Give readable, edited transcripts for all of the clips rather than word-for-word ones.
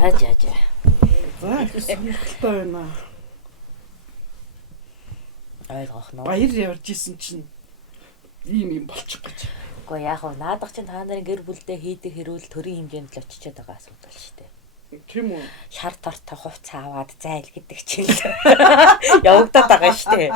За. За их сонирхолтой байна. Ойлгох нь. Баяр явж исэн чинь ийм болчих гэж. Гэхдээ яг хоо наадах чинь та нарын гэр бүлдээ хийдэг хэрүүл төрийн хэмжээнд л очичоод байгаа асуудал шүү дээ. Тийм үү? Шар тортой хувц аваад зайл гэдэг чинь явагдаад байгаа шүү дээ.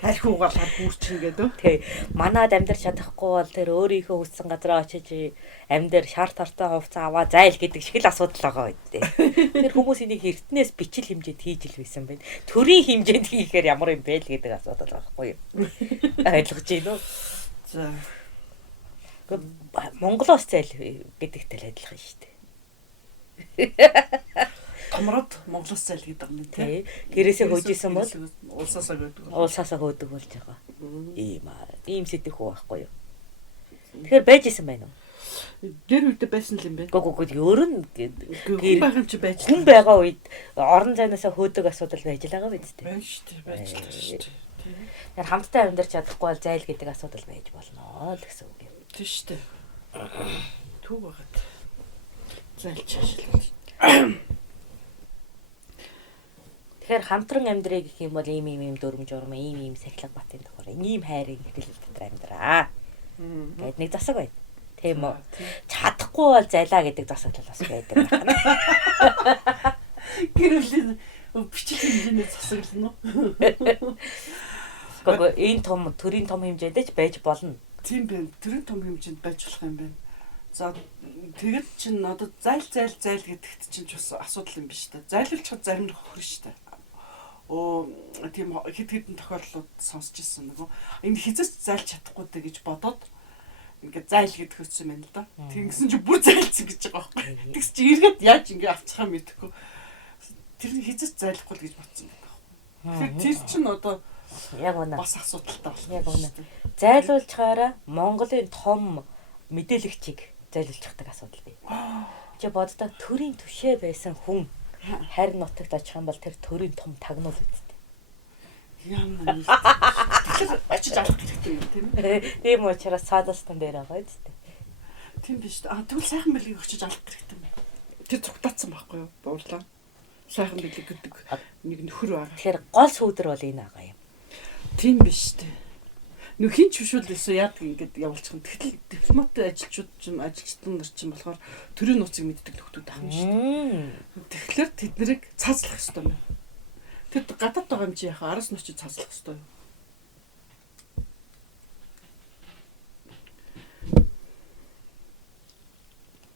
Архиугаал хурчин гэдэг. Тий. Манад амьдрч чадахгүй бол тэр өөрийнхөө хүссэн газараа очиж амьдэр шар тортой хувц аваа зайл гэдэг шиг л асуудал байгаа үстэй. Тэр хүмүүс энийг эртнээс бичил хэмжээд хийж л байсан байна. Төрийн хэмжээнд хийхээр ямар юм бэ л гэдэг асуудал байхгүй юу? Ойлгож байна уу? За. Монголоос зайл гэдэгтэй л адилхан шүү дээ. Томрод Монголоос зайл гэдэг юм тий. Гэрээсээ хөөжсэн бол улсаасаа гэдэг. Улсаасаа хөөдөг болж байгаа. Ийм сэтгэх үү байхгүй юу? Тэгэхээр байж исэн байна уу? Гэр үедээ байсан л юм бэ? Гүг өөр нь хүн байгаа юм чи байж. Хүн байгаа үед орон зайнаасаа хөөдөг асуудал байж л байгаа биз дээ. Байна шүү дээ. Байж л шүү дээ. Тэгэхээр хамтдаа амьдарч чадахгүй бол зайл гэдэг асуудал байж болно л гэсэн үг юм. Тийм шүү дээ. Түг байгаад. Зайлч ашиглаж. Тэгэхээр хамтран амьдрий гэх юм бол ийм дүрм журм, ийм сахилга батын тохор, ийм хайрын хэлэл дотор амьдраа. Гэт нэг засаг байна. Тийм үү? Чадахгүй бол зайлаа гэдэг засаг л бас байдаг байна. Гэрүүлийн бичил хэмжээний засаглана уу? Гэхдээ энэ том төрийн том хэмжээндээ ч байж болно. Тийм байна. Төрийн том хэмжээнд байж болох юм байна. За тэгэд чинь одоо зайл гэдэгт чинь ч бас асуудал юм биш үү? Зайлуулчихад зарим нэг хохирно шүү дээ. Тийм хэд хэдэн тохиолдлууд сонсч ирсэн нөгөө. Энэ хизээс зайлж чадахгүй дэ гэж бодоод ингээд зайл гэдэг хөтсөн байна л да. Тэгсэн чи бүр зайлцсан гэж байгаа байхгүй. Тэгс чи эргээд яаж ингээд авчихаа мэдэхгүй. Тэр хизээс зайлахгүй л гэж бодсон гэдэг байхгүй. Тэгэхээр тэр чинь одоо яг үнэ. Бас асуудалтай болно. Яг үнэ. Зайлуулчаараа Монголын том мэдээлэгчийг зайлуулчихдаг асуудал бий. Чи боддоо төрийн түшээ байсан хүн харин нутагт очих юм бол тэр төрийн том тагнуул үсттэй. Яамаа. Тэгэхээр очиж алах хэрэгтэй юм тийм ээ. Тийм учраас цаадастан дээр байгаа үсттэй. Тийм биш үү? Тэгвэл сайхан билгийг очиж алах хэрэгтэй юм. Тэр цугтаацсан байхгүй юу? Дуурлаа. Сайхан билэг гэдэг нэг нөхөр байгаа. Тэгэхээр гол сүүдэр бол энэ байгаа юм. Тийм биш үү? Нүг хинч бишүүл өсөө яадаг ингээд явуулчих юм. Тэгтэл дипломатын ажилчид нар чинь болохоор төрийн нууцыг мэддэг нөхдүүд ахна шүү дээ. Тэгэхээр тэднийг цаазлах хэрэгтэй юм. Тэд гадаад байгаа юм чи яхаа араас нь очиж цаазлах хэрэгтэй юм.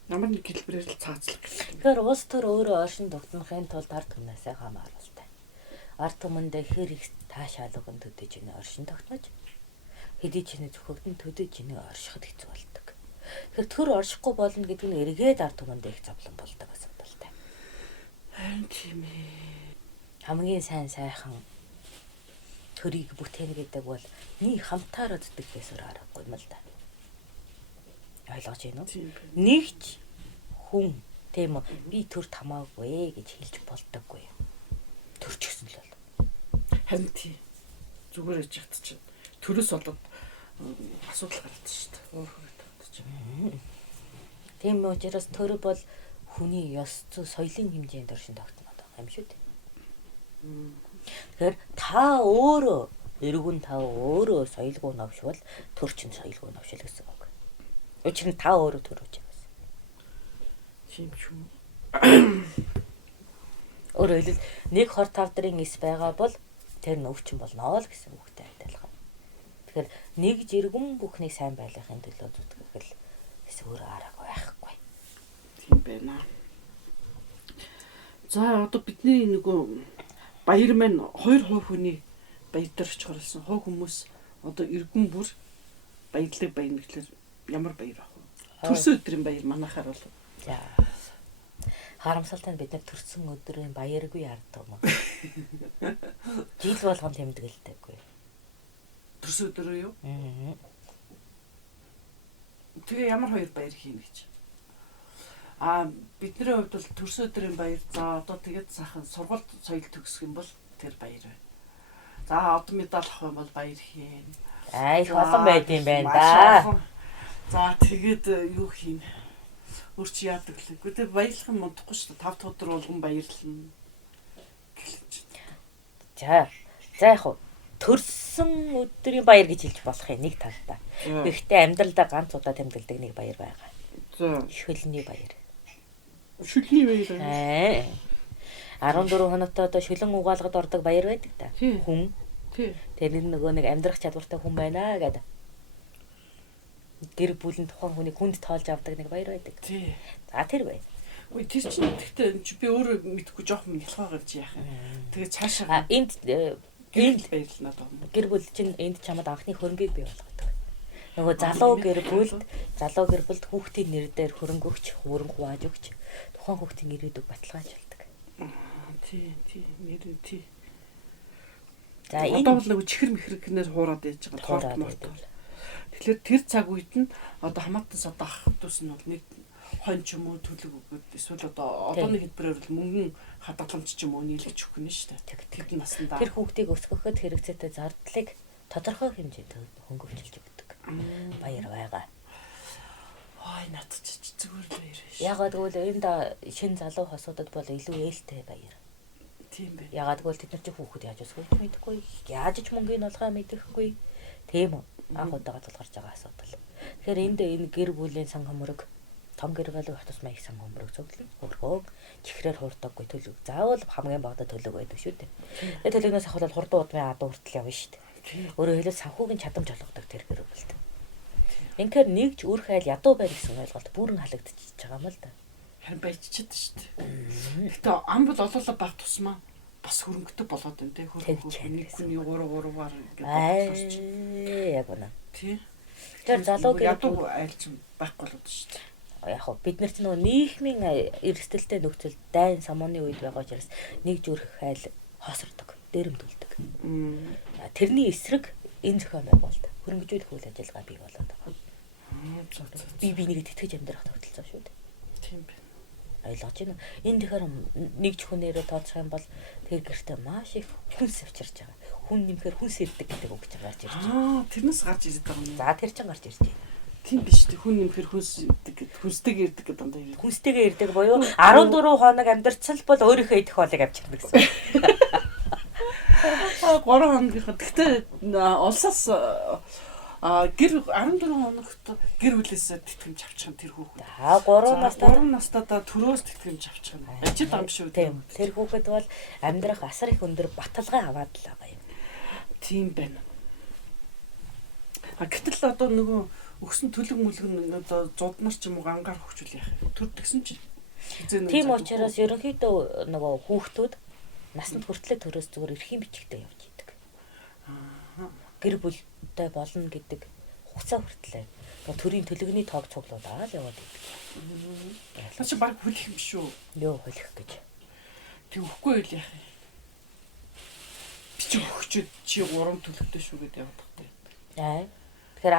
Ямар нэг хэлбэрээр л цаазлах гэх юм. Тэгэхээр улс төр өөрөө оршин тогтнохын тулд ард түмнээсээ хамааралтай. Ард түмэндээ хэр их таашаал өгөн төдөж ийнэ оршин тогтнож хэдий ч нэ зөвхөгдөн төдөж ийнэ оршиход хэцүү болдог. Тэгэхээр төр оршихгүй болно гэдэг нь эргээд ард түмэндээ их зовлон болдог асуудалтай. Харин тийм ээ. Хамгийн сайхан төрийг бүтээн гэдэг бол нэг хамтаар өддөгээс өөр аргагүй юм л да. Ойлгож байна уу? Нэгч хүн тийм үү би төр тамаагүй гэж хэлж болдоггүй. Төрч гэсэн л бол. Харин тийм. Зүгээр яж хат чинь төрөөс болоод асуудал гараад шүү дээ. Уурхаг татчих. Тийм учраас төр бол хүний ёс зүй соёлын хэмжээнд оршин тогтноод байгаа юм шүү дээ. Тэгэхээр та өөрөө эргүүн та өөрөө соёлгүй новшвол төр чинь соёлгүй новшил гэсэн үг. Учир нь та өөрөө төр үуч юм. Тийм шүү. Өөрөөр хэлбэл нэг хор тавдрын эс байгаа бол тэр нь өвчин болно л гэсэн үгтэй адилхан. Тэгэхээр нэг жиргэн бүхнийг сайн байлгахын төлөө зүтгэх л эсвэл өөр арга байхгүй. Тийм байна. За одоо бидний нөгөө баяр маань 2% хүний баяр дээр очихоор болсон. Хоо хүмүүс одоо эргэн бүр баярлаг баяр гэхэлэр ямар баяр ах вэ? Төрсөн өдрийн баяр манайхаар бол. За. Харамсалтай нь бид нар төрсөн өдрийн баяргүй яардаг юм. Жил болгон тэмдэглэдэггүй. Төрсөн өдрөө юу? Тэгээ ямар хоёр баяр хийнэ гэж. Бидний хувьд бол төрсөн өдрийн баяр. За одоо тэгээд сайхан сургуульд соёл төгсөх юм бол тэр баяр байна. За одоо медаль авах юм бол баяр хийн. Их олон байд юм байна да. За тэгээд юу хийнэ? өөр чи яадаг лээ. Гэхдээ баярлах юм унтахгүй шүү дээ. 5 дахь өдөр болгон баярлна. Гэлж. За яг хуу төрсөн өдрийн баяр гэж хэлж болох юм нэг талдаа. Гэхдээ амьдралдаа ганц удаа тэмдэглэдэг нэг баяр байгаа. За. Шүлний баяр. Шүлний баяр. 14 хоногтой одоо шүлэн угаалгад ордог баяр байдаг та. Хүн. Тэр нөгөө нэг амьдрах чадвартай хүн байна гэдэг. Гэр бүлийн тухайн хүний хүнд тоолж авдаг нэг баяр байдаг. За тэр бай. Ой тэр чинь гэхдээ би өөрөө мэдгүй жоохон ялгаа гарч яах юм. Тэгээ цаашаа энд баярлна доо. Гэр бүл чинь энд чамд анхны хөрөнгийг бий болгодог. Нөгөө залуу гэр бүлд хүүхдийн нэр дээр хөрөнгө өгч, хөрөнгө хувааж өгч, тухайн хүүхдийн ирээдүг баталгаажуулдаг. Тий, нэр тий. За одоо бол нэг чихэр мэхрэгнээр хуураад яаж байгаа тоорт. Тэгэхээр тэр цаг үед нь одоо хамаатан одоо ах дүүс нь бол нэг хон ч юм уу төлөв өгөөд эсвэл одоо одооны хэлбэрээр бол мөнгөн хадгаламж ч юм уу нийлгэж өгөх нь шүү дээ. Тэр насандаа тэр хүүхдийг өсгөхөд хэрэгцээтэй зардлыг тодорхой хэмжээнд хөнгөвчилж өгдөг. Баяр байгаа. Ой над ч зүгээр л баяр биш. Ягаад гэвэл энд шинэ залуу хосуудад бол илүү ээлтэй баяр. Тийм бай. Ягаад гэвэл тэд нар чи хүүхэд яаж өсгөх мэдэхгүй, яаж ч мөнгөний олгоо мэдэхгүй. Тийм үү? Анх удаага тулгарч байгаа асуудал. Тэгэхээр энд энэ гэр бүлийн сан хөмрөг том гэр бүлийн хатус маяг сан хөмрөг цуглан хөргөө чихрээр хуурдаггүй төлөв. Заавал хамгийн багада төлөв байдаг шүү дээ. Тэгээ төлөвнөөс ахвал хурдан удмын адуу хүртэл явна шүү дээ. Өөрөөр хэлбэл санхүүгийн чадамж олгодог тэр гэр бүлд. Инхээр нэгж үр хайл ядуу байр гэсэн ойлголт бүрэн халагдчихж байгаа юм л да. Харин баяжчихэд шүү дээ. Гэтэ ам бол олоолаа баг тусмаа бас хөрөнгөтэй болоод байна те. Хөрөнгөний 3-3-аар ингээд яг үнэ. Тий. Тэр залуу ядуу айлч байхгүй болоод шүү дээ. Яг бид нар ч нөгөө нийгмийн эрсдэлтэй нөхцөл дайн самууны үед байгаа учраас нэгж үр хайл хосордог, дээрэмдүүлдэг. Тэрний эсрэг энэ зохион байгуулалт хөрөнгөжүүлэх үйл ажиллагаа бий болоод байгаа. Би нэгэд итгэж амьдрах тогтолцоо шүү дээ. Тийм байна. Ойлгож байна. Энэ тэгэхээр нэгж хүнээрээ тооцох юм бол тэр гэртээ маш их хүнс авчирч байгаа. Хүн нэмэхээр хүнс ирдэг гэдэг үг чинь гарч ирж байна. Тэрнээс гарч ирээд байгаа юм. За тэр чинь гарч ирж байна. Тийм биш үү? Хүн нэмэхээр хүнс ирдэг гэдэг. Хүнстэйг ирдэг гэдэг дандаа ирдэг. Хүнстэйгээ ирдэг боيو 14 хоног амьдарцал бол өөрийнхөө идэх хоолыг авчирна гэсэн. 3 хоногийнхаа. Гэхдээ улсаас гэр 14 хоногт гэр бүлээсээ тэтгэмж авчих нь тэр хүүхэд. 3 настайдаа төрөөс тэтгэмж авчих нь. Ажид ам шүү. Тийм. Тэр хүүхэд бол амьдрах асар их өндөр баталгаа аваад л байгаа юм. Тийм байна. Гэтэл одоо нөгөө өгсөн төлөв мүлгэн одоо зуднаар ч юм уу ангаар хөвчүүл яах вэ? Төр тэгсэн чинь. Тийм учраас ерөнхийдөө нөгөө хүүхдүүд насанд хүртлээр төрөөс зүгээр эрхийн бичгтээ явж идэг. Гэр бүлтэй болно гэдэг хугацаа хүртлээр төрийн төлөвний тоог цуглуулаад яваад идэг. Тэр чинь баг хөлих юм шүү. Йоо хөлих гэж. Тэг өгөхгүй л яах вэ? Би ч өгчөөд чи 3 төлөвтэй шүү гэдээ яваад тахтай. Тэгэхээр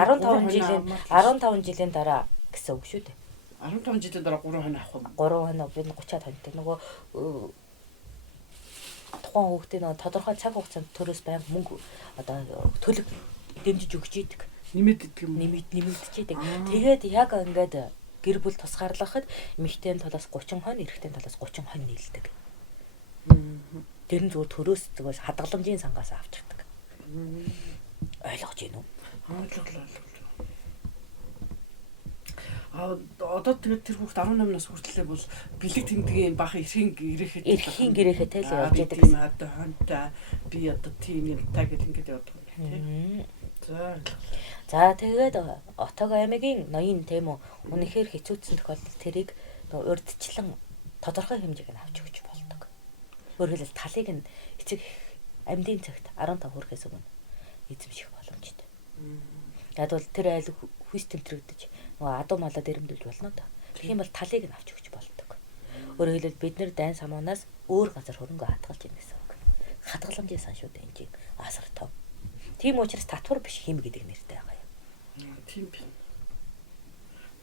15 жилийн дараа гэсэн үг шүү дээ. 15 жилийн дараа 3 хоног авах юм. 3 хоног би 30-аад хоногтой нөгөө тухайн хүүхдийн тодорхой цаг хугацаанд төрөөс байнга мөнгө одоо төлөв дэмжиж өгч идэг. Нэмэд идэг юм. Нэмэгдэж идэг. Тэгээд яг ингээд гэр бүл тусгаарлахад эмэгтэй талаас 30 хон, эрэгтэй талаас 30 хон нийлдэг. Тэр нь зүгээр төрөөс зүгээр хадгаламжийн сангаас авчихдаг. Ойлгож байна уу? Ойлголоо. Одоо тэгээд тэр хүүхд 18-наас хүртлээр бол бэлэг тэмдгийн бахан эрхийн гэрээхээ тэл явж идэг. Тийм одоо хонтой би одоо тийм юм таг ингэж явдаг тийм. За тэгээд Отог аймгийн ноён тийм үү үнэхээр хэцүүцсэн тохиолдолд тэрийг урдчлан тодорхой хэмжээг нь авч өгч болдог. Өөрөөр хэлбэл талыг нь эцэг амьдын цагт 15 хүрэхээс өмнө эзэмших боломжтой. Яг бол тэр айл хүс тэмдрэгдэж нөгөө адуу малаа дэрэмдүүлж болно да. Тэгэх юм бол талыг нь авч өгч болдог. Өөрөөр хэлбэл бид нэр дайн самуунаас өөр газар хөрөнгө хадгалж ийн гэсэн үг. Хадгаламжийн сан шүү дээ энэ чинь асар тав. Тийм учраас татвар биш хим гэдэг нэртэй байгаа юм. Тийм би.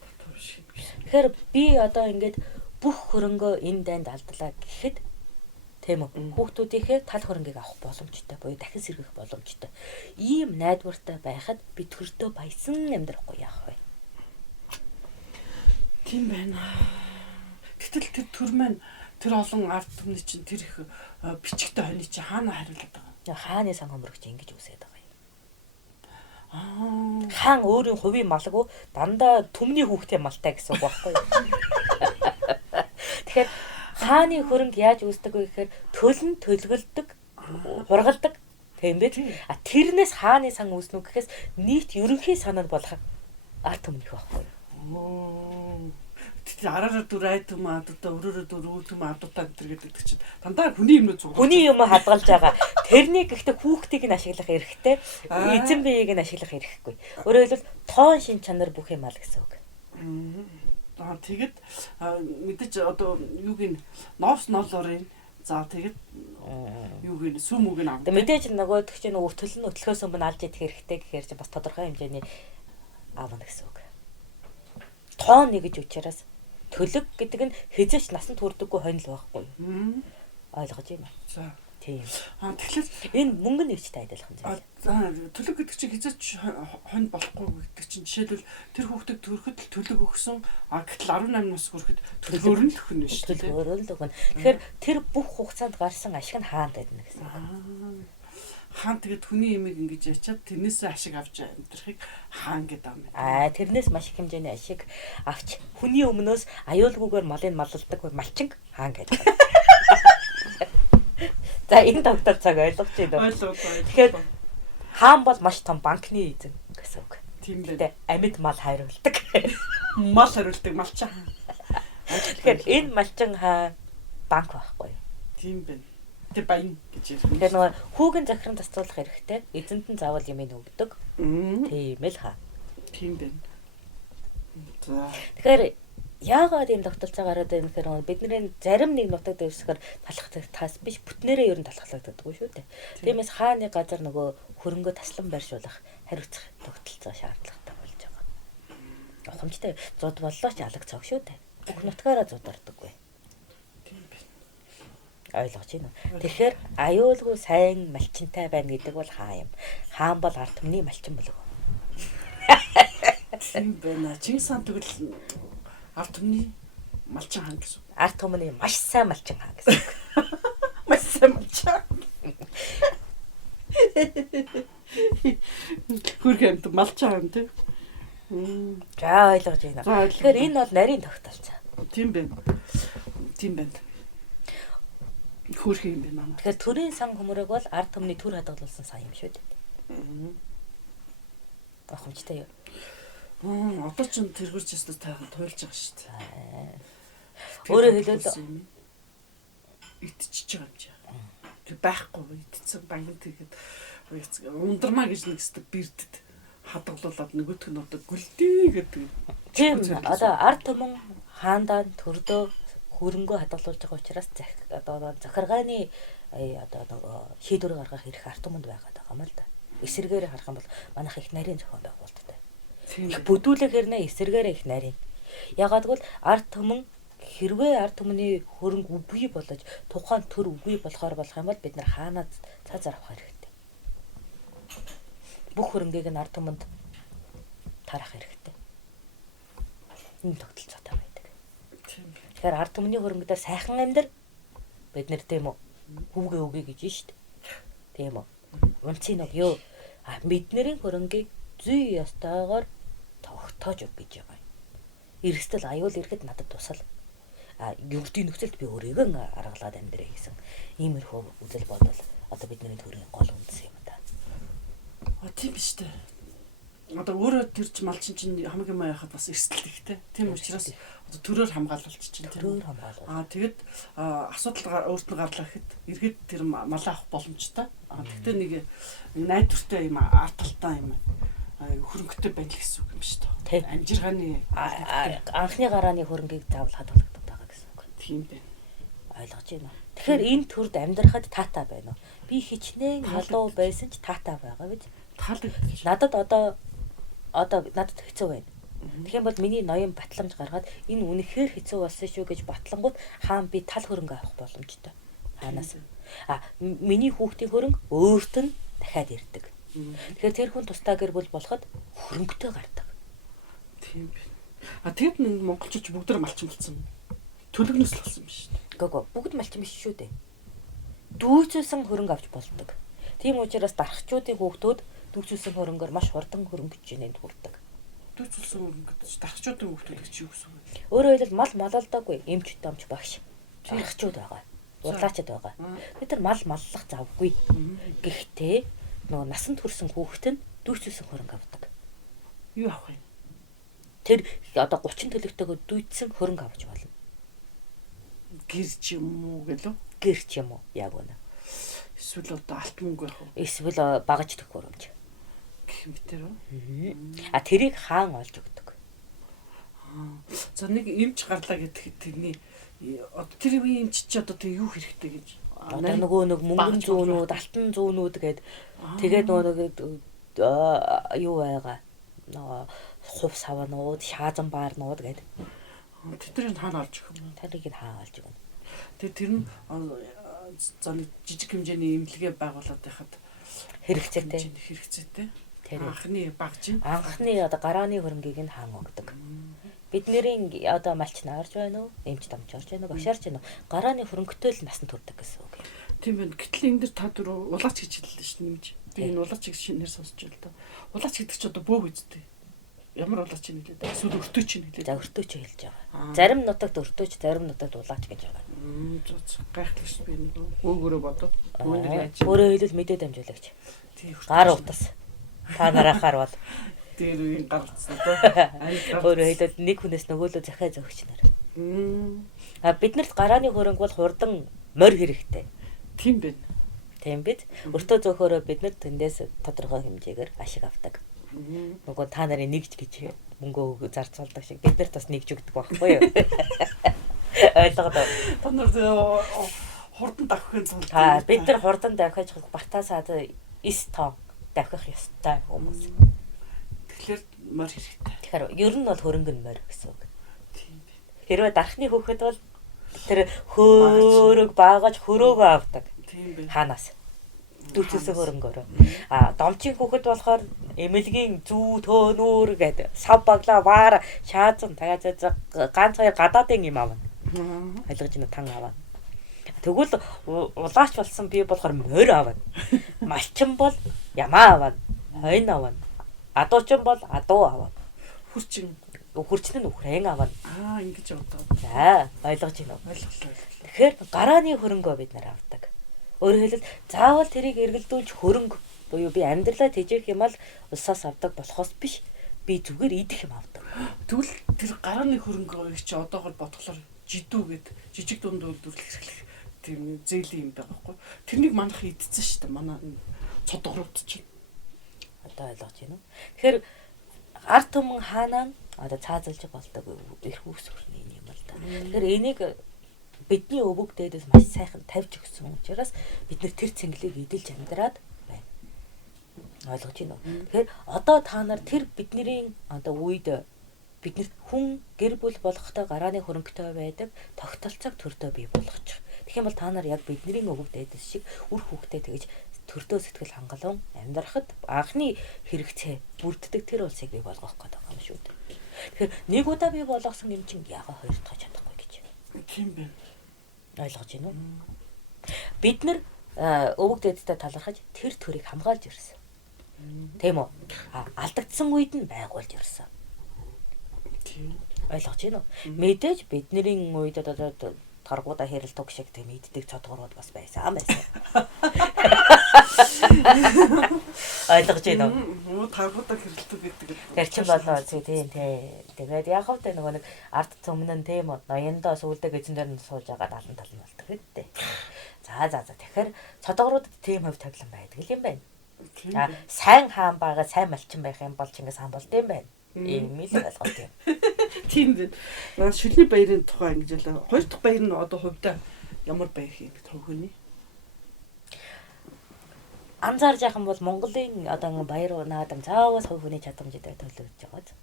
Татвар биш. Тэгэхээр би одоо ингээд бүх хөрөнгөө энэ дайнд алдлаа гэхэд тийм үү хүүхдүүдийнхээ тал хөрөнгийг авах боломжтой буюу дахин сэргэх боломжтой. Ийм найдвартай байхад би төрдөө баясан амьдрахгүй яах вэ? Тийм байна. Гэтэл тэр төр маань тэр олон ард түмний чинь тэр их бичигтэй хойны чинь хаана хариулаад байгаа. Хааны сан хөмрөгч ингэж үсээд байгаа юм. Аа. Хаан өөрийн хувийн малгүй дандаа түмний хүүхдээ малтай гэсэн үг байхгүй юу? Тэгэхээр хааны хөрөнгө яаж үүсдэг вэ гэхээр төлн төлгөлдөг, хургалдаг тийм бэ? А тэрнээс хааны сан үүснэ гэхээс нийт ерөнхий санаа болох ард түмнийх байхгүй юу? Араараа дүр айтум адуудаа өрөөрөө дүр үүлтүм адуудаа гэдэг чинь дандаа хүний юмнууд зуг. Хүний юм хадгалж байгаа. Тэрнийг гэхдээ хүүхдийг нь ашиглах эрхтэй, эзэн биеийг нь ашиглах эрхгүй. Өөрөөр хэлбэл тоон шин чанар бүх юм аа гэсэн үг. Тэгэд мэдээж одоо юуг нь ноос ноолорын за тэгэд юуг нь сүм үг нь авдаг. Мэдээж нөгөө төгч нөгөө төлн өтлөхөөс өмнө алж идэх хэрэгтэй гэхээр чинь бас тодорхой хэмжээний аавна гэсэн үг. Тоон нэгж учраас төлөг гэдэг нь хязгаарч насанд хүрдэггүй хонь л байхгүй юу? Ойлгож байна. За. Тийм. Тэгэхээр энэ мөнгө нэвчтэй адилхан зүйл. Төлөг гэдэг чинь хязгаарч хонь болохгүй гэдэг чинь жишээлбэл тэр хүүхдэд төрөхөд л төлөг өгсөн. Гэтэл 18 нас хүрэхэд төлөөр нь төхнө шүү дээ. Төлөөр нь төхнө. Тэгэхээр тэр бүх хугацаанд гарсан ашиг нь хаанд байдна гэсэн. Хаан тэгээд хүний имийг ингэж ячаад тэрнээсээ ашиг авч амьдрахыг хаан гэдэг юм. Тэрнээс маш их хэмжээний ашиг авч хүний өмнөөс аюулгүйгээр малыг малладаг малчин хаан гэдэг. За энэ тогтол цаг ойлгож байна уу? Тэгэхээр хаан бол маш том банкны эзэн гэсэн үг. Тийм дээ. Амьд мал хариулдаг. Мал хариулдаг малчин. Тэгэхээр энэ малчин хаан банк байхгүй юу? Тийм байна. Тэ баян гэж ярьсан. Тэгэхээр нөгөө хүүгийн захиран тасцуулах хэрэгтэй. Эзэнт нь заавал юм өгдөг. Тийм л хаа. Тийм байна. За. Тэгэхээр яагаад ийм тогтолцоо гараад байна гэхээр бидний зарим нэг нутаг дэвсгэр талхах тас биш бүтнээрээ ер нь талхалагддаг шүү дээ. Тиймээс хааны газар нөгөө хөрөнгө таслан байршуулах хариуцах тогтолцоо шаардлагатай болж байгаа. Ухамжтай зуд боллоо ч алаг цог шүү дээ. Бүх нутгаараа зудардаггүй. Ойлгож байна уу? Тэгэхээр аюулгүй сайн малчинтай байна гэдэг бол хаа юм. Хаан бол ард түмний малчин болов. Тийм байна. Чингис хаан тэгвэл ард түмний малчин хаан гэсэн. Ард түмний маш сайн малчин хаан гэсэн. Маш сайн малчин. Хүрх амт малчин хаан тий. За ойлгож байна. Тэгэхээр энэ бол нарийн тогтолцоо. Тийм байна. Тийм байна. Хүрх юм байна маа. Тэгэхээр төрийн сан хөмрөг бол ард түмний төр хадгалуулсан сан юм шүү дээ. Ухамжтай юу? Одоо ч тэргэрч ястаа тайхан туйлж байгаа шүү дээ. Өөрөөр хэлбэл итчихэж байгаа юм чи. Тэр байхгүй итцэн баян тэгээд ундрмаа гэж нэг өстө бэрдэд хадгалуулаад нөгөөх нь одоо гүлдээ гэдэг. Тийм одоо ард түмэн хаандаа төрдөө хөрөнгөө хадгалуулж байгаа учраас одоо захиргааны одоо нөгөө шийдвэр гаргах эрх ард түмэнд байгаад байгаа юм л да. Эсэргээр харах юм бол манайх их нарийн зохион байгуулалттай. Их бүдүүлэг хэрнээ эсэргээр их нарийн. Ягаад гэвэл ард түмэн хэрвээ ард түмний хөрөнгө үгүй болож тухайн төр үгүй болохоор болох юм бол бид нар хаанаас цаазаар авах хэрэгтэй. Бүх хөрөнгийг нь ард түмэнд тарах хэрэгтэй. Энэ тогтолцоотой байдаг. Тэгэхээр ард түмний хөрөнгөдөө сайхан амьдр бид нэр тийм үү хүүгээ өгье гэж шүү дээ. Тийм үү. Унцын нэг юу бидний хөрөнгийг зүй ёстойгоор тогтоож өг гэж байгаа. Эргэстэл аюул ирэхэд надад тусал. Юрдийн нөхцөлд би өөрийгөө аргалаад амьдрэ гэсэн иймэрхүү үзэл бодол одоо бидний төрийн гол үндэс юм да. Тийм биш үү? Одоо өөрөө төрч малчин чинь хамгийн маа яхад бас эрсдэл ихтэй. Тийм учраас одоо төрөөр хамгаалалч чинь төрөөр хамгаалал. Тэгээд асуудал өөрт нь гарлаа гэхэд эргээд тэр малаа авах боломжтой. Гэхдээ нэг найдвартай юм арталтай юм. Хөрөнгөтэй байна л гэсэн үг юм шүү дээ. Амжиргааны анхны гарааны хөрөнгийг заавал хадгалагддаг байгаа гэсэн үг. Тийм байна. Ойлгож байна уу? Тэгэхээр энэ төрд амьдрахад таатай байна уу? Би хичнээн ялуу байсан ч таатай байгаа биз? Таалагдчих. Надад одоо надад хэцүү байна. Тэгэх юм бол миний ноён батламж гаргаад энэ үнэхээр хэцүү болсон шүү гэж батлангууд хаан би тал хөрөнгө авах боломжтой. Хаанаас? Миний хүүхдийн хөрөнгө өөрт нь дахиад ирдэг. Тэгэхээр тэр хүн тусдаа гэр бүл болоход хөрөнгөтэй гардаг. Тийм байна. А тэгэд нэг монголчууд бүгд малчин болсон. Төлөгнөөс л болсон юм шүү дээ. Гого бүгд малчин биш шүү дээ. Дүүцүүлсэн хөрөнгө авч болдог. Тийм учраас дархчуудын хүүхдүүд дүүцүүлсэн хөрөнгөөр маш хурдан хөрөнгө бичнэнд хүрдэг. Дүүцүүлсэн хөрөнгө гэж дархчуудын хүүхдүүд чи юу гэсэн үг вэ? Өөрөөр хэлбэл мал малалдаагүй эмч дамч багш. Дархчууд байгаа. Урлаачд байгаа. Бид нар мал маллах завгүй. Гэхдээ нөгөө насанд хүрсэн хүүхэд нь дүүцүүлсэн хөрөнгө авдаг. Юу авах юм? Тэр одоо 30 төлөвтэйгээр дүүцсэн хөрөнгө авч болно. Гэр ч юм уу гэлөө? Гэр ч юм уу яг үнэ. Эсвэл одоо алт мөнгө явах уу? Эсвэл багаж төх хөрөмж. Гэх юм битэр үү? А тэрийг хаан олж өгдөг. За нэг эмч гарлаа гэдэг тэрний одоо тэр үеийн эмч чи одоо тэг юу хэрэгтэй гэж Одоо нөгөө нэг мөнгөн зүүнүүд, алтан зүүнүүд гээд тэгээд нөгөө юу байгаа. Нөгөө хув савнууд, шаазан баарнууд гээд тэдний хаана олж өгөх юм? тэрийг хаан олж өгнө. Тэгээд тэр нь за нэг жижиг хэмжээний эмнэлгээ байгуулад байхад Хэрэгцээтэй. Анхны багжин. Анхны одоо гарааны хөрөнгийг нь хаан өгдөг. Бидний одоо малч наарж байна уу? Эмч дамж орж байна уу? Багшаарч байна уу? Гарааны хөрөнгөтэй л насанд хүрдэг гэсэн үг. Тийм байна. Гэтэл энэ дэр та дөрөв улаач гэж хэллээ ш нэмж. Би энэ улаач гэж шинээр сонсч байл та. Улаач гэдэг чи одоо бөөг үздэй. Ямар улаач юм хэлээд байна? Эсвэл өртөөч юм хэлээд. За өртөөч хэлж байгаа. Зарим нутагт өртөөч, зарим нутагт улаач гэж байгаа. Гайхалтай ш би нэг өөгөрөө бодоод өөрөөр хэлбэл мэдээд амжуулагч. Тийм. Гар утас. Та нарахаар бол дээр үеийн гарцсан одоо. Өөрөөр хэлбэл нэг хүнээс нөгөөлөө захиа зөгч нар. А биднэрт гарааны хөрөнгө бол хурдан морь хэрэгтэй. Тийм байна. Тийм биз? Өртөө зөөхөөрөө бид нар тэндээс тодорхой хэмжээгээр ашиг авдаг. Нөгөө та нарын нэгж гэж мөнгөө зарцуулдаг шиг бид нарт бас нэгж өгдөг байхгүй юу? Ойлгоод байна. Та нар хурдан давхихын тулд бид нар хурдан давхиж батасаад 9 тонн давхих ёстой хүмүүс. Тэгэхээр морь хэрэгтэй. Тэгэхээр ер нь бол хөрөнгө нь морь гэсэн үг. Тийм. Хэрвээ дархны хүүхэд бол тэр хөөрөг баагаж хөрөөгөө авдаг. Тийм байна. Хаанаас? Дүүцсэн хөрөнгөөрөө. А домчийн хүүхэд болохоор эмэлгийн зүү төөнүүр гэдэг сав баглаа ваар шаазан тагаад ганц хоёр гадаадын юм авна. Ойлгож байна тан авна. Тэгвэл улаач болсон би болохоор морь авна. Малчин бол ямаа авна. Хойно авна. Адуучин бол адуу авна. Хүрчин нь үхрэн авна. Ингэж бодоо. За, ойлгож байна уу? Ойлголоо. Тэгэхээр гарааны хөрөнгөө бид нар авдаг. Өөрөөр хэлбэл заавал тэрийг эргэлдүүлж хөрөнгө буюу би амьдралаа тэжээх юм бол улсаас авдаг болохоос биш. Би зүгээр идэх юм авдаг. Тэгвэл тэр гарааны хөрөнгөө чи одоогор бодглохоор жидүү гэд жижиг дунд үйлдвэрлэх тийм зээлийн юм байгаа байхгүй. Тэрнийг манах идсэн шүү дээ. Манай цодгорууд чинь. Одоо ойлгож байна уу? Тэгэхээр арт түмэн хаанаа одоо цаазалж болдог эрх үүсвэрний юм л да. Тэгэхээр энийг бидний өвөг дээдээс маш сайхан тавьж өгсөн учраас бид нар тэр цэнгэлийг эдэлж амьдраад байна. Ойлгож байна уу? Тэгэхээр одоо та нар тэр бидний одоо үед биднэрт хүн гэр бүл болохтой гарааны хөрөнгөтэй байдаг тогтолцоог төрдөө бий болгочих. Тэгэх юм бол та нар яг бидний өвөг дээдээс шиг үр хөвгтэй тэгж төрдөө сэтгэл хангалуун амьдрахад анхны хэрэгцээ бүрддэг тэр улсыг бий болгох гэдэг юм шүү дээ. Тэгэхээр нэг удаа бий болгосон юм чинь яга хоёр дахь чадахгүй гэж. Тийм байна. Ойлгож байна уу? Бид нар өвөг дээдтэй талархаж тэр төрийг хамгаалж ирсэн. Тийм үү? Алдагдсан үед нь байгуулж ирсэн. Тийм. Ойлгож байна уу? Мэдээж бидний үед одоо торгуудаа хэрэл туг шиг тийм иддэг цодгорууд бас байсан. Ойлгож байна уу? Торгуудаа хэрэлдэг гэдэг. Тэр чинь болоо тийм. Тэгээд яг хавтай нөгөө нэг арт цөмнөн тийм үү? Ноёндоо сүулдэ гэзэн дээр нь сууж байгаа талан тал нь болдог гэдэг. За. Тэгэхээр цодгоруудад тийм хөв тавилан байдаг юм байна. Сайн хаан байгаа сайн малчин байх юм бол Чингис хаан болд юм байна. Ийм л ойлгож байна. Тийм байна. Шүлний баярын тухай ингэж ялаа. Хоёр дахь баяр нь одоо хувьдаа ямар баяр юм бэ төвхөний? Анзаарж яах юм бол Монголын одоо баяр наадам заавал хувь хүний чадамжтай төлөвлөж байгаа.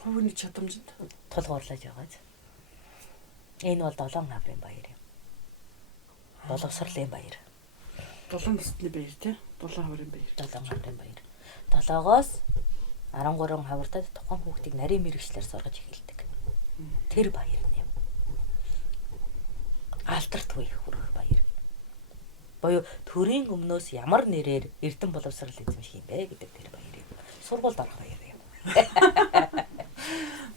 Хувь хүний чадамжтай тулгуурлаж байгаа. Энэ бол 7 хаврын баяр юм. Боловсролын баяр. 7 насны баяр тий? 7 хаврын баяр. 7 хаврын баяр. 7-оос 13 хавартад тухайн хүүхдийг нарийн мэрэгчлэр сургаж эхэлдэг. Тэр баяр нь юм. Алдартгүй хүрэх баяр. Боёо төрийн өмнөөс ямар нэрээр эрдэн боловсрал эзэмших юм бэ гэдэг тэр баяр юм. Сургуульд орох баяр юм.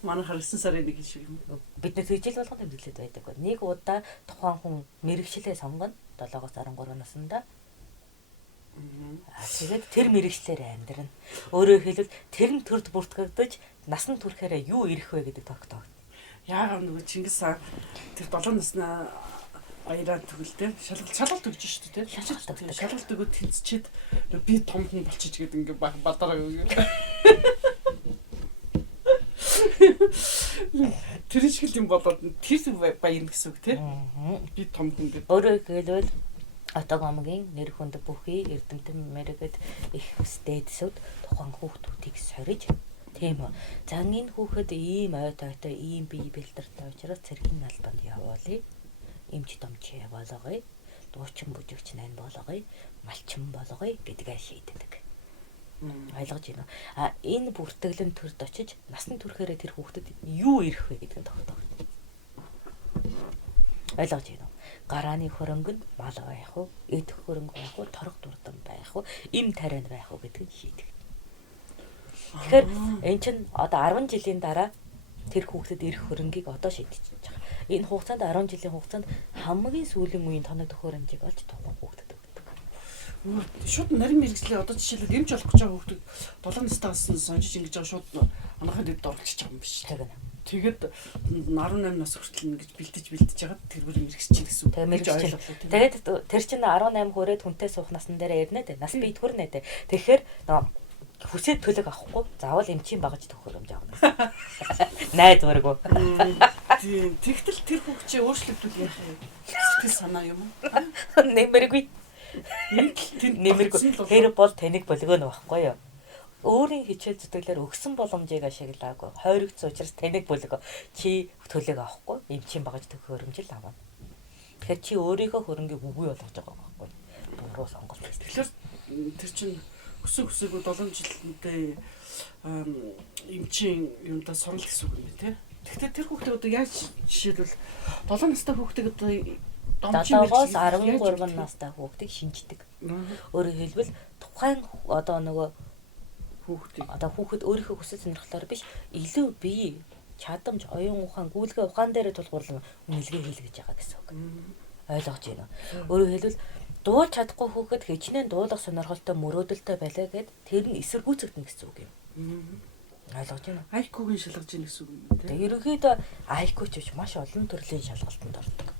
Манайхаар 9 сарын 1 шиг юм. Бид нэг жил болгоно тэмдэглээд байдаг. Нэг удаа тухайн хүн мэрэгчлээ сонгоно 7-оос 13 наснда. Тэгээд тэр мэрэгчлэр амьдрна. Өөрөөр хэлбэл тэр нь төрд бүртгэгдэж насан туршаараа юу ирэх вэ гэдэг тогтоогд. Яагаад нөгөө Чингис хаан тэр 7 наснаа баяраар төгөлтэй шалгалт өгч шүү дээ. Шалгалт өгөөд тэнцчихэд би томд нь болчих гээд ингээ бадараа өгөө. Тэр шиг юм болоод тэр баян гэсэн үг тий. Би томд ингээ. Өөрөөр хэлбэл Отогомгийн нэр хүнд бүхий эрдэмтэн мэрэгд их дэдсүүд тухайн хүүхдүүдийг сориж тийм үү. За энэ хүүхэд ийм ой тойтой ийм бие бэлтэртэй учраас цэргийн албанд явуулъя. Эмч домч болгоё. Дуучин бүжигч найн болгоё. Малчин болгоё гэдгээ шийддэг. Ойлгож байна уу? Энэ бүртгэлэн төрд очиж насан туршаараа тэр хүүхдэд юу ирэх вэ гэдгийг тогтоогд. Ойлгож байна уу? Гарааны хөрөнгөнд мал байх уу, идэх хөрөнгө байх уу, торг дурдан байх уу, им тарианд байх уу гэдгийг шийдэг. Тэгэхээр эн чинь одоо 10 жилийн дараа тэр хүүхдэд ирэх хөрөнгийг одоо шийдчихэж байгаа. Энэ хугацаанд 10 жилийн хугацаанд хамгийн сүүлийн үеийн тоног төхөөрөмжийг олж тухайн хүүхдэд өгдөг. Шууд нарийн мэрэгчлээ одоо жишээлбэл эмч болох гэж байгаа хүүхдүүд 7 настайгаас сонжиж ингэж байгаа шууд анаахад дэд оруулчихж байгаа юм биш. Тэгээд 18 нас хүртэл ингэж бэлтэж байгаа тэрүүр мэрэгч гэсэн үг. Тэгээд тэр чинь 18 хүрээд хүнтэй суух насн дээр ирнэ дээ. Нас бий төрнэ дээ. Тэгэхээр хүсээд төлөг авахгүй заавал эмчийн багаж төхөөрөмж авна. Найз өргөө. Тэгтэл тэр хүүхчээ өөрчлөгдүүл яах юм? Сэтгэл санаа юм уу? Нэмэргүй. Нэмэргүй. Тэр бол таныг болгоно байхгүй юу? Өөрийн хичээл зүтгэлээр өгсөн боломжийг ашиглаагүй. Хойрогдсон учраас таныг болгоо. Чи төлөг авахгүй эмчийн багаж төхөөрөмж л авна. Тэгэхээр чи өөрийнхөө хөрөнгийг үгүй болгож байгаа байхгүй юу? Буруу сонголт. Тэгэхээр тэр чинь өсөөгөө 7 жилдээ эмчийн юундаа сурал гэсэн үг юм тий. Гэхдээ тэр хүүхдээ одоо яаж жишээлбэл 7 настай хүүхдээ одоо 7-оос 13 настай хүүхдийг шинждэг. Өөрөөр хэлбэл тухайн одоо нөгөө хүүхэд өөрийнхөө хүсэл сонирхлоор биш илүү бие чадамж оюун ухаан гүйлгээ ухаан дээр тулгуурлан үнэлгээ хийлгэж байгаа гэсэн үг. Ойлгож байна уу? Өөрөөр хэлбэл дуулж чадахгүй хүүхэд хичнээн дуулах сонирхолтой мөрөөдөлтэй байлаа гэд тэр нь эсэргүүцэгдэнэ гэсэн үг юм. Ойлгож байна уу? Айкугийн шалгаж ийн гэсэн үг юм тийм. Ерөнхийдөө айку ч биш маш олон төрлийн шалгалтанд ордог.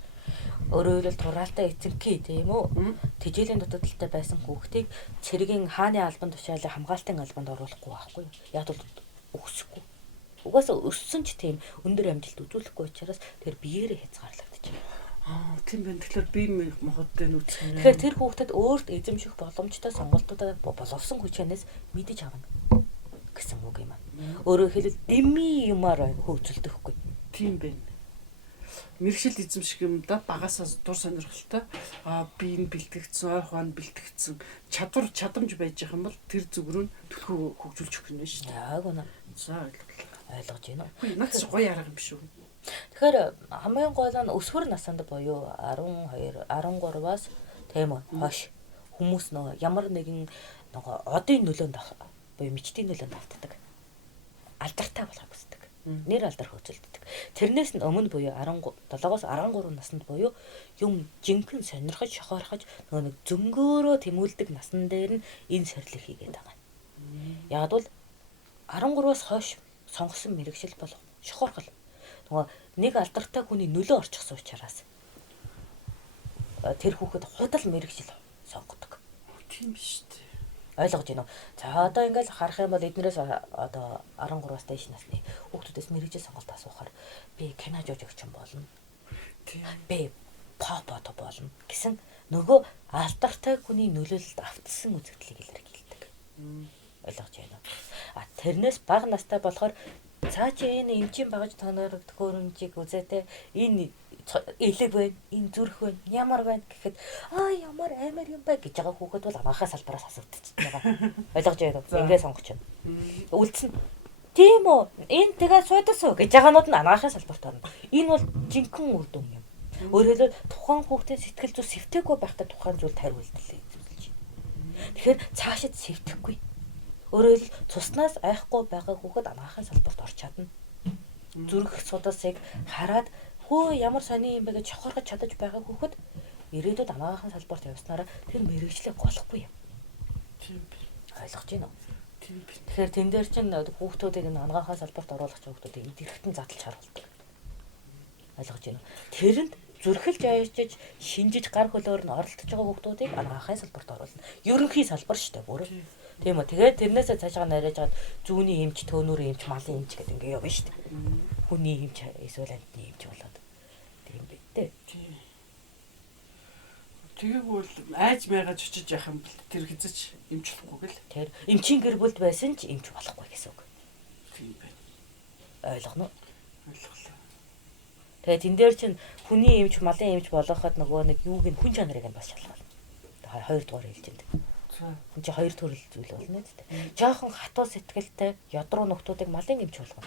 Өөрөөр хэлбэл тураалтай эцэнхий тийм үү? Тэжээлийн дутагдaltaй байсан хүүхдийг цэргийн хааны албан тушаалын хамгаалтын албанд оруулахгүй байхгүй юу? Яг бол өгсөхгүй. Угаасаа өссөн ч тийм өндөр амжилт үзүүлэхгүй учраас тэр биеэрээ хязгаарлагдаж байна. Тийм байна. Тэгэхээр бие махбодын үүсгэн. Тэгэхээр тэр хүүхдэд өөрт эзэмших боломжтой сонголтуудаа боловсон хүчнээс мэдэж авна гэсэн үг юм аа. Өөрөөр хэлбэл дэмий юмар хөөцөлдөхгүй. Тийм байна. Мэргэжил эзэмших юмда багасаа дур сонирхолтой биеийн бэлтгэгдсэн, ой ухаанд бэлтгэгдсэн чадамж байж байгаа юм бол тэр зүг рүү төлхөө хөгжүүлж өгөх юм байна шүү дээ. Яг үнэ. За ойлгож байна уу? Наад чи гоё арга юм шүү. Тэгэхээр хамгийн гол нь өсвөр наснд буюу 12, 13-аас тийм үү хойш хүмүүс нөгөө ямар нэгэн нөгөө одын нөлөөнд буюу мичтийн нөлөөнд автдаг. Алдартай болохыг хүсдэг. Нэр алдар хөөцөлддөг. Тэрнээс нь өмнө буюу 7-оос 13 наснд буюу юм жинхэнэ сонирхож шохоорхож нөгөө нэг зөнгөөрөө тэмүүлдэг насн дээр нь энэ сорилыг хийгээд байгаа. Яг бол 13-аас хойш сонгосон мэрэгшил бол шохоорхол. Нөгөө нэг алдартай хүний нөлөө орчихсон учраас тэр хүүхэд худал мэрэгшил сонгодог. Тийм шүү дээ. Ойлгож байна уу? За одоо ингээл харах юм бол эднэрээс одоо 13-аас дээш насны хүүхдүүдээс мэрэгжил сонголт асуухаар би кино жож өгч юм болно. Тийм. Би pop болно гэсэн нөгөө алдартай хүний нөлөөлөлд автсан үзэгдлийг илэрхийлдэг. Ойлгож байна уу? Тэрнээс бага настай болохоор цаа чи энэ эмчийн багаж тоноорогдох хөрөмжийг үзээтэй энэ элэг байна, энэ зүрх байна, ямар байна гэхэд ямар амар юм бэ гэж байгаа хүүхэд бол анхаас салбараас асуудаг байгаа. Ойлгож байна уу? Ингээ сонгож байна. Үлдсэн. Тийм үү? Энэ тэгээ суудас уу гэж байгаанууд нь анхаас салбарт орно. Энэ бол жинхэнэ үр дүн юм. Өөрөөр хэлбэл тухайн хүүхдийн сэтгэл зүй сэвтэхгүй байхдаа тухайн зүйлд хариулт хэлээ зүйлж байна. Тэгэхээр цаашид сэвтэхгүй. Өөрөөр хэл цуснаас айхгүй байгаа хүүхэд анхаас салбарт орч чадна. Зүрх судасыг хараад хөө ямар сони юм бэ гэж чохоргож чадаж байгаа хүүхэд ирээдүйд анагаахын салбарт явснараа тэр мэрэгчлээ голохгүй юм. Тийм. Ойлгож байна уу? Тийм. Тэгэхээр тэн дээр чинь хүүхдүүдийг анагаахын салбарт оруулах хүүхдүүдийг эдгэрхтэн задлж харуулдаг. Ойлгож байна уу? Тэрэнд зүрхэлж аажиж шинжиж гар хөлөөр нь оролдож байгаа хүүхдүүдийг анагаахын салбарт оруулна. Ерөнхий салбар шүү дээ бүр. Тийм үү. Тэгээд тэрнээсээ цаашаа нарийж гад зүүнний эмч, төөнүүрийн эмч, малын эмч гэдэг ингээ явна шүү дээ. Хүний эмч эсвэл амтны эмч болоод тийм бэ дээ. Тэгээг бол айж майгаж очиж яах юм бол тэр хязгаарч эмч болохгүй гэл. Тэр эмчийн гэр бүлд байсан ч эмч болохгүй гэсэн үг. Тийм байна. Ойлгоно уу? Ойлголоо. Тэгээд тэн дээр чинь хүний эмч, малын эмч болгоход нөгөө нэг юуг нь хүн чанарыг нь бас шалгана. Хоёрдугаар хэлж байна. Энд чи хоёр төрөл зүйл болно тийм. Жохон хатуу сэтгэлтэй ядруу нөхдүүдийг малын эмч болгоно.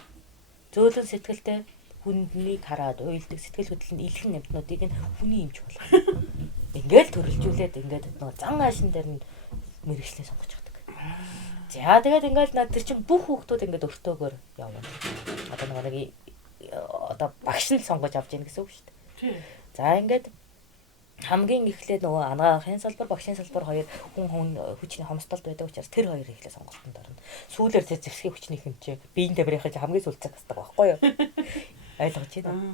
Зөөлөн сэтгэлтэй хүнийг хараад уйлдаг сэтгэл хөдлөл нь илхэн амьтнуудыг нь хүний эмч болгоно. Ингээл төрөлжүүлээд ингээд нөгөө зан аашин дээр нь мэрэгчлээ сонгож чаддаг. За тэгээд ингээл над тэр чин бүх хүүхдүүд ингээд өртөөгөр явна. Одоо нэг одоо багш нь сонгож авч ийн гэсэн үг шүү дээ. Тийм. За ингээд хамгийн эхлээд нөгөө анагаахын салбар, багшийн салбар хоёр хүн хүчний хомсдолд байдаг учраас тэр хоёрыг эхлээ сонголтонд орно. Сүүлээр тэр зэвсгийн хүчний хэмжээ биеийн тамирынхаа хамгийн сүүлцэг хасдаг байхгүй юу? Ойлгож байна.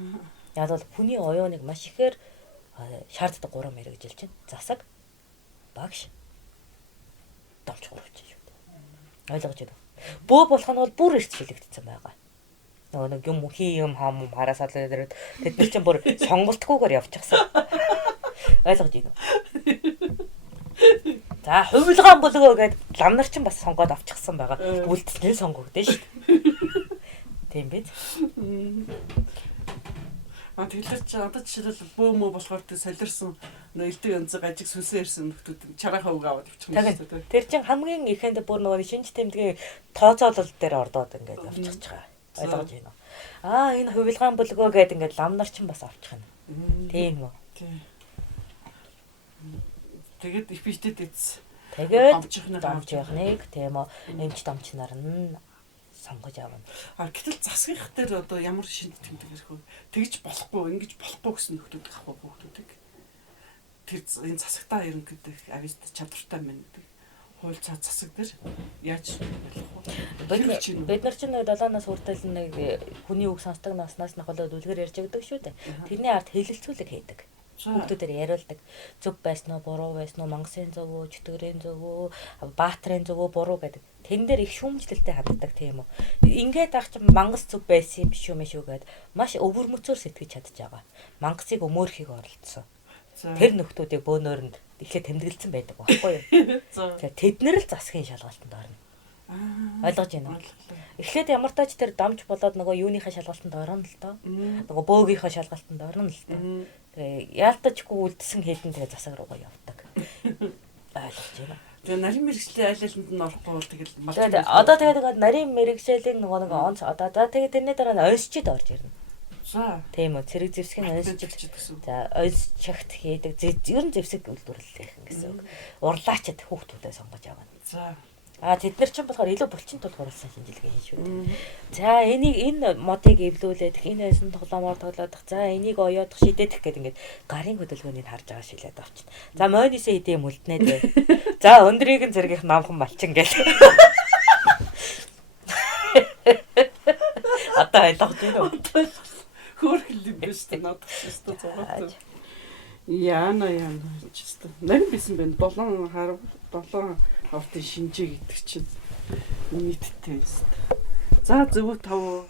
Яг бол хүний оюуныг маш ихээр шаарддаг 3 мэрэгжилж байна. Засаг, багш, домч гурвч шүү дээ. Ойлгож байна. Бөө болох нь бол бүр эрт шилэгдсэн байгаа. Нөгөө нэг юм юм хам хараасаа дээр тэд нар чинь бүр сонголтгүйгээр явчихсан. Ойлгож байна уу? За хувилгаан болгоо гэд лам нар ч бас сонгоод авчихсан байгаа. Үлдснээр сонгогдсон шүү дээ. Тийм биз? Тэгэхээр чи одоо жишээлбэл бөөмөө болохоор тэ солирсон элдэг янзыг ажиг сүнсээр ирсэн нөхдүүд чарааха үг аваад авчихсан шүү дээ. Тэр чин хамгийн ихэнд бүр нөгөө шинж тэмдгийн тооцоолол дээр ордоод ингээд авчихж байгаа. Ойлгож байна уу? Энэ хувилгаан болгоо гэд ингээд лам нар ч бас авчих нь. Тийм үү? Тийм. Тэгээд эффектэд эц. Тэгээд домчхныг тийм үү? Эмч домч нар нь сонгож авна. Гэтэл засгийнх дээр одоо ямар шинж тэмдэг ирэх вэ? Тэгж болохгүй, ингэж болохгүй гэсэн нөхдүүд авах хүүхдүүдийг. Тэр энэ засагтаа ерөнхийдөө авист чадвартай байна гэдэг. Хууль цаа засаг дээр яаж болох вэ? Бид нар чинь 7-наас хүртэл нэг хүний үг сонсдог наснаас нь холоод үлгэр ярьж өгдөг шүү дээ. Тэрний ард хэлэлцүүлэг хийдэг. Хүүхдүүдээр яриулдаг. Зөв байсан уу, буруу байсан уу, мангасын зөв үү, чөтгөрийн зөв үү, баатрын зөв үү, буруу гэдэг. Тэн дээр их шүүмжлэлтэй ханддаг тийм үү. Ингээд ах чи мангас зөв байсан юм биш үү мэш үү гэд маш өвөр мөцөөр сэтгэж чадчих байгаа. Мангасыг өмөөрхийг оролцсон. Тэр нөхдүүдийг бөөнөр нь эхлээд тэмдэглэсэн байдаг байхгүй юу? Тэгээ тэд нар л засгийн шалгалтанд орно. Ойлгож байна уу? Эхлээд ямар тач тэр дамж болоод нөгөө юуныхаа шалгалтанд орно л доо. Нөгөө бөөгийнхаа шалгалтанд орно л доо. Тэгээ яалтачгүй үлдсэн хэдэн тэгээ засаг руугаа явдаг. Ойлгож байна. Тэгээ нарийн мэрэгчлийн айл алинд нь орохгүй бол тэгэл малч. Одоо тэгээ нарийн мэрэгчлийн нөгөө нэг онц одоо тэгээ тэрний дараа нь ойсчид орж ирнэ. Тийм үү, цэрэг зэвсгийн ойсчид. За ойс чагт хийдэг. Ер нь зэвсэг үйлдвэрлэх гэсэн үг. Урлаачд хүүхдүүдэд сонгож авна. За тэд нар ч болохоор илүү булчин тулгуурласан шинжилгээ хийж шүү дээ. За энэ модыг эвлүүлээд энэ байсан тоглоомоор тоглоодох. За энийг оёодох шидэдэх гэдэг ингээд гарын хөдөлгөөнийг харж байгаа шилээд авчихна. За мойнисээ идэм үлднэ дээ. За өндрийг нь зэргийнх намхан малчин гээл. Одоо ойлгож байна уу? Хөөрхөл юм биш үү? Надад ч өстө зугаад. Яна ч өстө. Нарийн бисэн байна. 7 хавтын шинжээ гэдэг чинь нийттэй өстө. За зөв 5